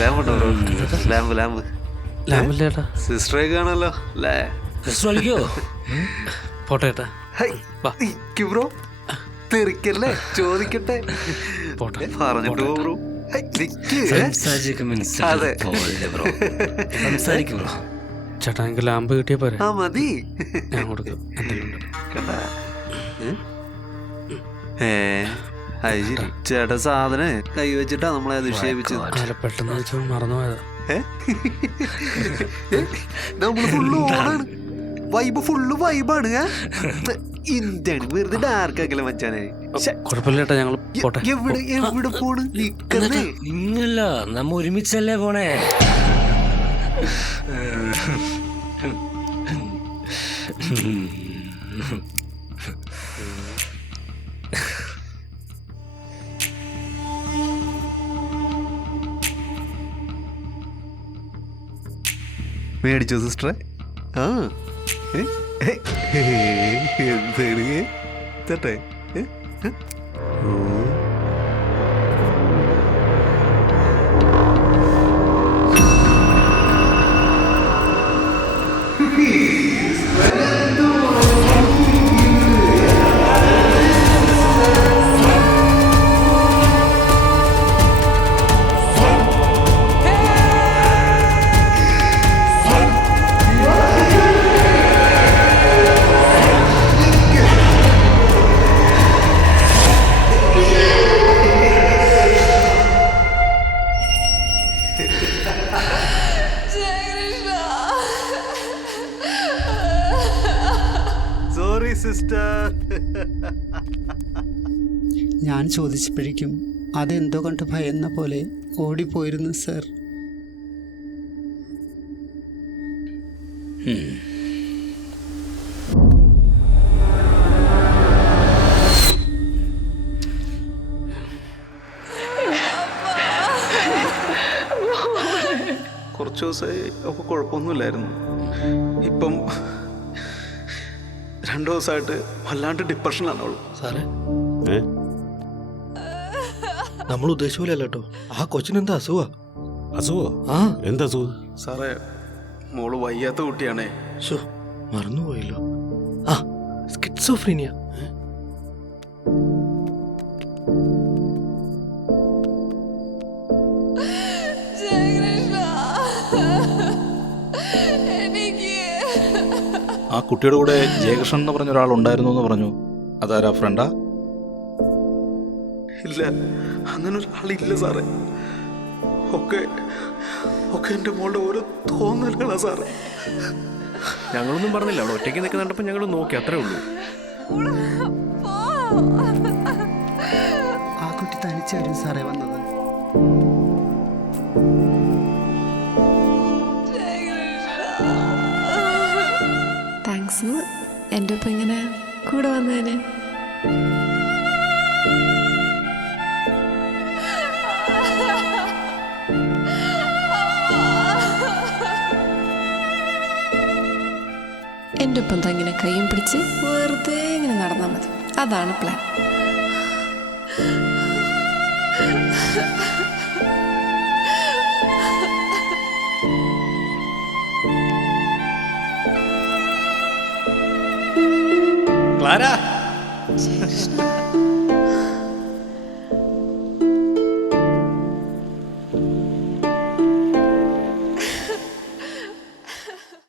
ലാമ്പുണ്ടോ bro? Lamp lamp ലാമ്പില്ലേട്ടാ. സിസ്റ്ററെ കാണാലോ അല്ലേ? പോട്ടെ ഏട്ടാ. ബ്രോ തെറിക്കല്ലേ, ചോദിക്കട്ടെ. പറഞ്ഞിട്ട് പോ ബ്രോ. അതെ ചേട്ടാ എനിക്ക് ലാമ്പ് കിട്ടിയ പോരെ? ആ മതി. ഞാൻ കൊടുക്കും. ചേട്ടാ സാധനം കൈ വെച്ചിട്ടാ നമ്മളെ അധിക്ഷേപിച്ചത്. അല്ല പെട്ടെന്ന് വെച്ചാൽ മറന്നുപോയതാ. നമ്മള് ഫുള്ള് ഓണാണ്, വൈബ് ഫുള്ള് വൈബാണ്. ഇന്ത്യാണ് വെറുതെ ഡാർക്കാക്കല മച്ചാനെ. കുഴപ്പമില്ല ചേട്ടാ, ഞങ്ങൾ പോട്ടെ. എവിടെ പോണ്? നിക്കല്ലേ നിങ്ങല്ല, നമ്മ ഒരുമിച്ചല്ലേ പോണേ. മേടിച്ചോ സിസ്റ്ററെ? ആ എന്താണ് തട്ടെ? Sorry sister. ഞാൻ ചോദിച്ചപ്പോഴേക്കും അതെന്തോ കണ്ട് ഭയന്ന പോലെ ഓടിപ്പോയിരുന്നു സർ. കുറച്ച് ദിവസമായി ഒക്കെ കുഴപ്പമൊന്നുമില്ലായിരുന്നു. ഇപ്പം 2 ദിവസമായിട്ട് വല്ലാണ്ട് ഡിപ്രഷനാണുള്ളൂ. സാറേ, നമ്മൾ ഉദ്ദേശിച്ച പോലെ അല്ല കേട്ടോ. ആ കൊച്ചിനെന്താ അസുഖോ? ആ എന്താ അസുഖം? സാറേ മോള് വയ്യാത്ത കുട്ടിയാണേ. ശോ, മറന്നുപോയല്ലോ. ആ, സ്കിറ്റ്സോഫ്രീനിയ. ആ കുട്ടിയുടെ കൂടെ ജയകൃഷ്ണൻ എന്ന് പറഞ്ഞ ഒരാളുണ്ടായിരുന്നു എന്ന് പറഞ്ഞു. അതാരാ, ഫ്രണ്ടാ? ഇല്ല, അങ്ങനെ ഒരാളില്ല സാറേ. ഒക്കെ ഒക്കെ എൻ്റെ മോളുടെ ഓരോ തോന്നലുകളാ സാറേ. ഞങ്ങളൊന്നും പറഞ്ഞില്ല, അവിടെ ഒറ്റയ്ക്ക് നിൽക്കുന്നുണ്ടപ്പോൾ ഞങ്ങൾ നോക്കി, അത്രേ ഉള്ളൂ. ആ കുട്ടി തനിച്ചായിരുന്നു സാറേ വന്നത്. താങ്ക്സ് എൻ്റെ ഒപ്പം ഇങ്ങനെ കൂടെ വന്നതിന്. എൻ്റെ ഒപ്പം തങ്ങനെ കൈയും പിടിച്ച് വെറുതെ ഇങ്ങനെ നടന്നാൽ മതി. അതാണ് പ്ലാൻ. ക്ലാര